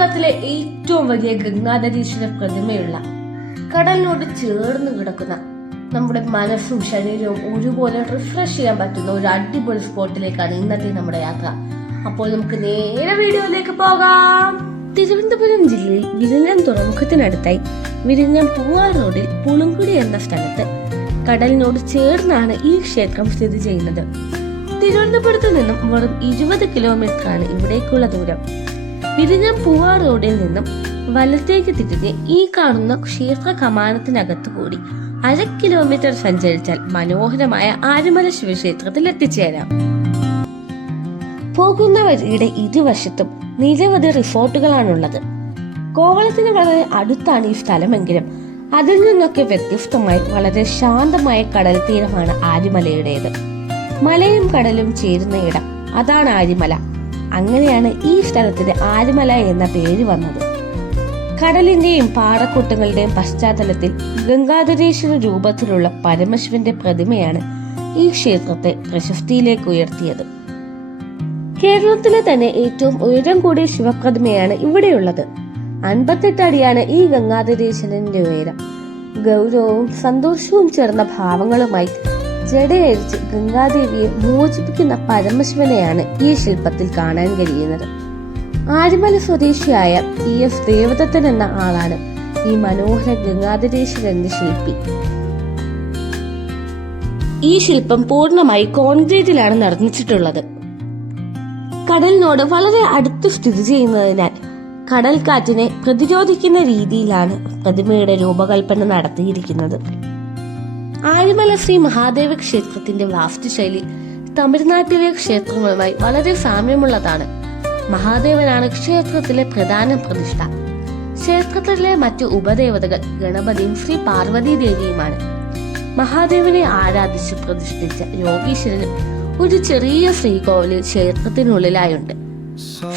കേരളത്തിലെ ഏറ്റവും വലിയ ഗംഗാനദീശ്വര പ്രതിമയുള്ള കടലിനോട് ചേർന്ന് കിടക്കുന്ന നമ്മുടെ മനസ്സും ശരീരവും ഒരുപോലെ റിഫ്രഷ് ചെയ്യാൻ പറ്റുന്ന ഒരു അടിപൊളി സ്പോട്ടിലേക്കാണ് ഇന്നത്തെ നമ്മുടെ യാത്ര. അപ്പോൾ നമുക്ക് നേരെ വീഡിയോയിലേക്ക് പോകാം. തിരുവനന്തപുരം ജില്ലയിൽ വിരിഞ്ഞം തുറമുഖത്തിനടുത്തായി വിരിഞ്ഞം പൂവാർ റോഡിൽ പുളുങ്കുടി എന്ന സ്ഥലത്ത് കടലിനോട് ചേർന്നാണ് ഈ ക്ഷേത്രം സ്ഥിതി ചെയ്യുന്നത്. തിരുവനന്തപുരത്ത് നിന്നും വെറും ഇരുപത് കിലോമീറ്ററാണ് ഇവിടേക്കുള്ള ദൂരം. വിരിഞ്ഞം പൂവാർ റോഡിൽ നിന്നും വലത്തേക്ക് തിരിഞ്ഞ് ഈ കാണുന്ന ക്ഷേത്ര കമാനത്തിനകത്തു കൂടി അര കിലോമീറ്റർ സഞ്ചരിച്ചാൽ മനോഹരമായ ആരുമല ശിവക്ഷേത്രത്തിൽ എത്തിച്ചേരാം. പോകുന്ന വഴിയുടെ ഇരുവശത്തും നിരവധി റിസോർട്ടുകളാണുള്ളത്. കോവളത്തിന് വളരെ അടുത്താണ് ഈ സ്ഥലമെങ്കിലും അതിൽ നിന്നൊക്കെ വ്യത്യസ്തമായി വളരെ ശാന്തമായ കടൽ തീരമാണ് ആരിമലയുടേത് മലയും കടലും ചേരുന്ന ഇടം അതാണ് ആരിമല അങ്ങനെയാണ് ഈ സ്ഥലത്തിന് ആരുമല എന്ന പേര് വന്നത്. കടലിന്റെയും പാറക്കൂട്ടങ്ങളുടെയും പശ്ചാത്തലത്തിൽ ഗംഗാധരേശ്വര രൂപത്തിലുള്ള പരമശിവന്റെ പ്രതിമയാണ് ഈ ക്ഷേത്രത്തെ പ്രശസ്തിയിലേക്ക് ഉയർത്തിയത്. കേരളത്തിലെ തന്നെ ഏറ്റവും ഉയരം കൂടിയ ശിവപ്രതിമയാണ് ഇവിടെയുള്ളത്. അൻപത്തെട്ട് അടിയാണ് ഈ ഗംഗാധരേശ്വരന്റെ ഉയരം. ഗൗരവവും സന്തോഷവും ചേർന്ന ഭാവങ്ങളുമായി ജടയരിച്ച് ഗംഗാദേവിയെ മോചിപ്പിക്കുന്ന പരമശിവനെയാണ് ഈ ശില്പത്തിൽ കാണാൻ കഴിയുന്നത്. ആരിമല സ്വദേശിയായ പി എഫ് ദേവദത്തൻ എന്ന ആളാണ് ഈ മനോഹര ഗംഗാധരേശ്വരന്റെ ശില്പി. ഈ ശില്പം പൂർണമായി കോൺക്രീറ്റിലാണ് നിർമ്മിച്ചിട്ടുള്ളത്. കടലിനോട് വളരെ അടുത്ത് സ്ഥിതി ചെയ്യുന്നതിനാൽ കടൽക്കാറ്റിനെ പ്രതിരോധിക്കുന്ന രീതിയിലാണ് പ്രതിമയുടെ രൂപകൽപ്പന നടത്തിയിരിക്കുന്നത്. ആഴിമല ശ്രീ മഹാദേവ ക്ഷേത്രത്തിന്റെ വാസ്തുശൈലി തമിഴ്നാട്ടിലെ ക്ഷേത്രങ്ങളുമായി വളരെ സാമ്യമുള്ളതാണ്. മഹാദേവനാണ് ക്ഷേത്രത്തിലെ പ്രധാന പ്രതിഷ്ഠ. ക്ഷേത്രത്തിലെ മറ്റു ഉപദേവതകൾ ഗണപതിയും ശ്രീ പാർവതി ദേവിയുമാണ്. മഹാദേവനെ ആരാധിച്ച് പ്രതിഷ്ഠിച്ച യോഗീശ്വരനും ഒരു ചെറിയ ശ്രീകോവിലിൽ ക്ഷേത്രത്തിനുള്ളിലായുണ്ട്.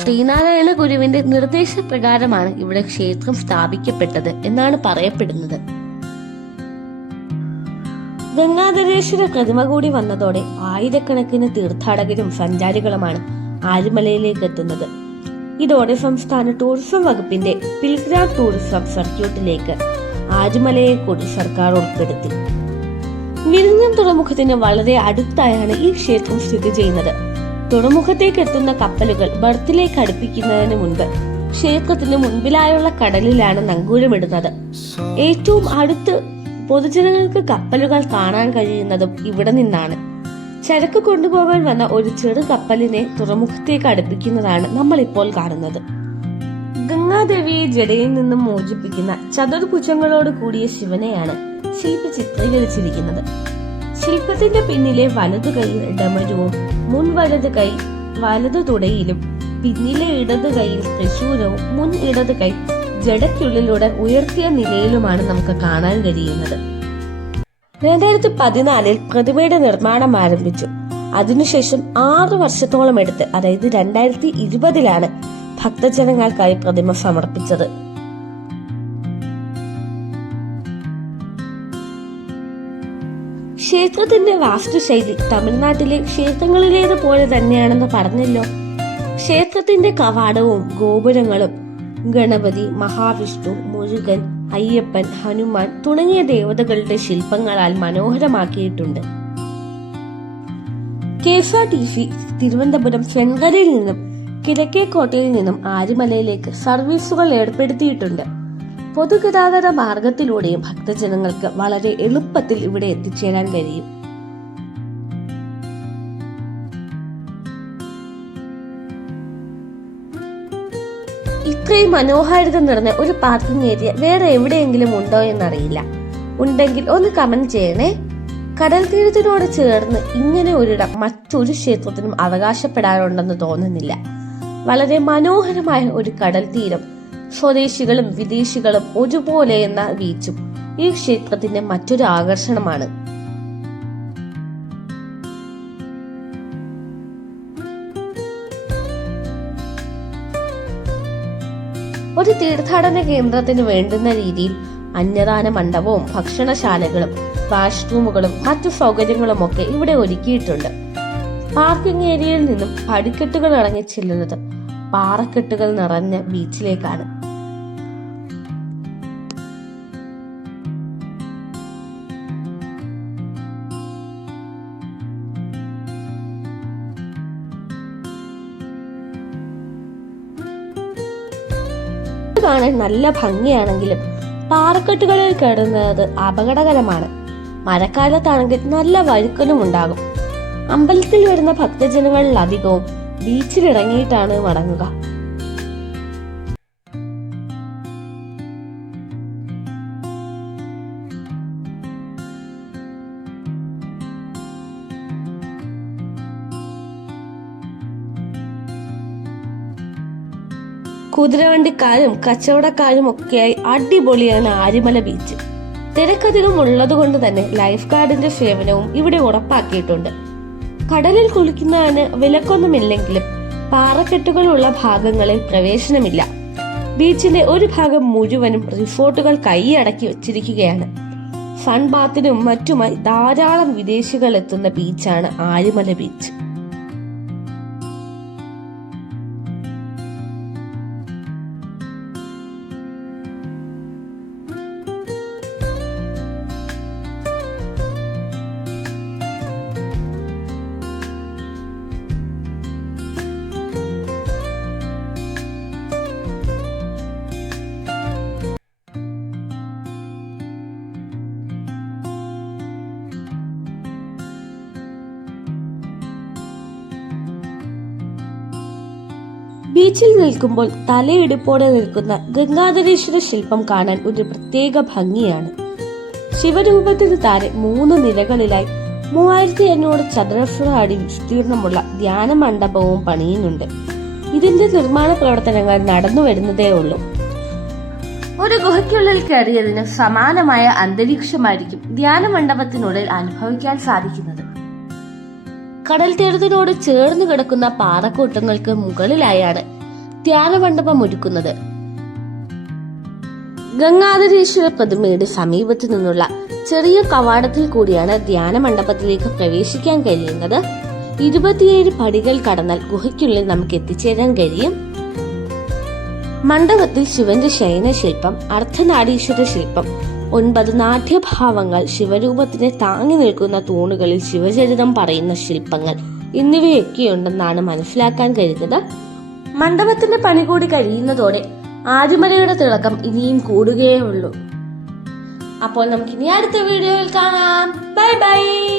ശ്രീനാരായണ ഗുരുവിന്റെ നിർദ്ദേശപ്രകാരമാണ് ഇവിടെ ക്ഷേത്രം സ്ഥാപിക്കപ്പെട്ടത് എന്നാണ് പറയപ്പെടുന്നത്. ഗംഗാധരേശ്വര പ്രതിമ കൂടി വന്നതോടെ ആയിരക്കണക്കിന് തീർത്ഥാടകരും സഞ്ചാരികളുമാണ് ആരുമലയിലേക്ക് എത്തുന്നത്. ഇതോടെ സംസ്ഥാന ടൂറിസം വകുപ്പിന്റെ പിൽഗ്രാം ടൂറിസം സർക്യൂട്ടിലേക്ക് ആരുമലയെ കൂടി സർക്കാർ ഉൾപ്പെടുത്തി. വിഴിഞ്ഞം തുറമുഖത്തിന് വളരെ അടുത്തായാണ് ഈ ക്ഷേത്രം സ്ഥിതി ചെയ്യുന്നത്. തുറമുഖത്തേക്ക് എത്തുന്ന കപ്പലുകൾ ബർത്തിലേക്ക് അടുപ്പിക്കുന്നതിന് മുൻപ് ക്ഷേത്രത്തിന് മുൻപിലായുള്ള കടലിലാണ് നങ്കൂരമിടുന്നത്. ഏറ്റവും അടുത്ത് പൊതുജനങ്ങൾക്ക് കപ്പലുകൾ കാണാൻ കഴിയുന്നതും ഇവിടെ നിന്നാണ്. ചരക്ക് കൊണ്ടുപോകാൻ വന്ന ഒരു ചെറു കപ്പലിനെ തുറമുഖത്തേക്ക് അടുപ്പിക്കുന്നതാണ് നമ്മൾ ഇപ്പോൾ കാണുന്നത്. ഗംഗാദേവിയെ ജടയിൽ നിന്നും മോചിപ്പിക്കുന്ന ചതുർഭുജങ്ങളോട് കൂടിയ ശിവനെയാണ് ശില്പ ചിത്രീകരിച്ചിരിക്കുന്നത് ശില്പത്തിന്റെ പിന്നിലെ വലതു കൈ ഡമരുവും മുൻ വലത് കൈ വലതു തുടയിലും പിന്നിലെ ഇടതു കൈയിൽ തൃശൂലവും മുൻ ഇടത് കൈ ജടയ്ക്കുള്ളിലൂടെ ഉയർത്തിയ നിലയിലുമാണ് നമുക്ക് കാണാൻ കഴിയുന്നത്. രണ്ടായിരത്തി പതിനാലിൽ പ്രതിമയുടെ നിർമ്മാണം ആരംഭിച്ചു. അതിനുശേഷം ആറു വർഷത്തോളം എടുത്ത് അതായത് രണ്ടായിരത്തി ഇരുപതിലാണ് ഭക്തജനങ്ങൾക്കായി പ്രതിമ സമർപ്പിച്ചത്. ക്ഷേത്രത്തിന്റെ വാസ്തുശൈലി തമിഴ്നാട്ടിലെ ക്ഷേത്രങ്ങളിലേതുപോലെ തന്നെയാണെന്ന് പറഞ്ഞല്ലോ. ക്ഷേത്രത്തിന്റെ കവാടവും ഗോപുരങ്ങളും ഗണപതി മഹാവിഷ്ണു മുരുകൻ അയ്യപ്പൻ ഹനുമാൻ തുടങ്ങിയ ദേവതകളുടെ ശില്പങ്ങളാൽ മനോഹരമാക്കിയിട്ടുണ്ട്. K S R T C Thiruvananthapuram സെങ്കരയിൽ നിന്നും കിഴക്കേക്കോട്ടയിൽ നിന്നും ആരിമലയിലേക്ക് സർവീസുകൾ ഏർപ്പെടുത്തിയിട്ടുണ്ട്. പൊതുഗതാഗത മാർഗത്തിലൂടെയും ഭക്തജനങ്ങൾക്ക് വളരെ എളുപ്പത്തിൽ ഇവിടെ എത്തിച്ചേരാൻ കഴിയും. ഇത്രയും മനോഹാരിത നിറഞ്ഞ ഒരു പാർക്കിംഗ് ഏരിയ വേറെ എവിടെയെങ്കിലും ഉണ്ടോ എന്നറിയില്ല. ഉണ്ടെങ്കിൽ ഒന്ന് കമന്റ് ചെയ്യണേ. കടൽ തീരത്തിനോട് ചേർന്ന് ഇങ്ങനെ ഒരിടം മറ്റൊരു ക്ഷേത്രത്തിനും അവകാശപ്പെടാറുണ്ടെന്ന് തോന്നുന്നില്ല. വളരെ മനോഹരമായ ഒരു കടൽ തീരം സ്വദേശികളും വിദേശികളും ഒരുപോലെ എന്ന ബീച്ചും ഈ ക്ഷേത്രത്തിന്റെ മറ്റൊരു ആകർഷണമാണ്. ഒരു തീർത്ഥാടന കേന്ദ്രത്തിന് വേണ്ടുന്ന രീതിയിൽ അന്നദാന മണ്ഡപവും ഭക്ഷണശാലകളും വാഷ്റൂമുകളും മറ്റു സൗകര്യങ്ങളും ഒക്കെ ഇവിടെ ഒരുക്കിയിട്ടുണ്ട്. പാർക്കിംഗ് ഏരിയയിൽ നിന്നും പടിക്കെട്ടുകൾ ഇറങ്ങി ചെല്ലുന്നത് പാറക്കെട്ടുകൾ നിറഞ്ഞ ബീച്ചിലേക്കാണ്. കാണാൻ നല്ല ഭംഗിയാണെങ്കിലും പാറക്കെട്ടുകളിൽ കിടന്നത് അപകടകരമാണ്. മഴക്കാലത്താണെങ്കിൽ നല്ല വഴുക്കലും ഉണ്ടാകും. അമ്പലത്തിൽ വരുന്ന ഭക്തജനങ്ങളിൽ അധികവും ബീച്ചിലിറങ്ങിയിട്ടാണ് മടങ്ങുക. കുതിരവണ്ടിക്കാരും കച്ചവടക്കാരും ഒക്കെയായി അടിപൊളിയാണ് ആരിമല ബീച്ച് തിരക്കധികം ഉള്ളതുകൊണ്ട് തന്നെ ലൈഫ് ഗാർഡിന്റെ സേവനവും ഇവിടെ ഉറപ്പാക്കിയിട്ടുണ്ട്. കടലിൽ കുളിക്കുന്നതിന് വിലക്കൊന്നുമില്ലെങ്കിലും പാറക്കെട്ടുകളുള്ള ഭാഗങ്ങളിൽ പ്രവേശനമില്ല. ബീച്ചിലെ ഒരു ഭാഗം മുഴുവനും റിസോർട്ടുകൾ കൈയടക്കി വച്ചിരിക്കുകയാണ്. ഫൺ ബാത്തിനും മറ്റുമായി ധാരാളം വിദേശികൾ എത്തുന്ന ബീച്ചാണ് ആരിമല ബീച്ച് ബീച്ചിൽ നിൽക്കുമ്പോൾ തലയെടുപ്പോടെ നിൽക്കുന്ന ഗംഗാധരേശ്വര ശില്പം കാണാൻ ഒരു പ്രത്യേക ഭംഗിയാണ്. ശിവരൂപത്തിന് താരെ മൂന്ന് നിലകളിലായി മൂവായിരത്തി അഞ്ഞൂറ് ചതുരശ്ര അടി വിസ്തീർണമുള്ള ധ്യാന മണ്ഡപവും പണിയുന്നുണ്ട്. ഇതിന്റെ നിർമ്മാണ പ്രവർത്തനങ്ങൾ നടന്നു വരുന്നതേ ഉള്ളൂ. ഒരു ഗുഹയ്ക്കുള്ളിൽ കയറിയതിന് സമാനമായ അന്തരീക്ഷമായിരിക്കും ധ്യാന മണ്ഡപത്തിനുള്ളിൽ അനുഭവിക്കാൻ സാധിക്കുന്നത്. കടൽ തീരത്തിനോട് ചേർന്ന് കിടക്കുന്ന പാറക്കൂട്ടങ്ങൾക്ക് മുകളിലായാണ് ധ്യാനമണ്ഡപം ഒരുക്കുന്നത്. ഗംഗാധരീശ്വര പ്രതിമയുടെ സമീപത്തു നിന്നുള്ള ചെറിയ കവാടത്തിൽ കൂടിയാണ് ധ്യാന മണ്ഡപത്തിലേക്ക് പ്രവേശിക്കാൻ കഴിയുന്നത്. ഇരുപത്തിയേഴ് പടികൾ കടന്നാൽ ഗുഹയ്ക്കുള്ളിൽ നമുക്ക് എത്തിച്ചേരാൻ കഴിയും. മണ്ഡപത്തിൽ ശിവന്റെ ശയനശില്പം അർദ്ധനാടീശ്വര ശില്പം ഒൻപത് നാട്യഭാവങ്ങൾ ശിവരൂപത്തിനെ താങ്ങി നിൽക്കുന്ന തൂണുകളിൽ ശിവചരിതം പറയുന്ന ശില്പങ്ങൾ എന്നിവയൊക്കെയുണ്ടെന്നാണ് മനസ്സിലാക്കാൻ കഴിയുന്നത്. മണ്ഡപത്തിന്റെ പണി കൂടി കഴിയുന്നതോടെ ആദിമലയുടെ തിളക്കം ഇനിയും കൂടുകയേ ഉള്ളൂ. അപ്പോൾ നമുക്ക് ഇനി അടുത്ത വീഡിയോയിൽ കാണാം. Bye bye.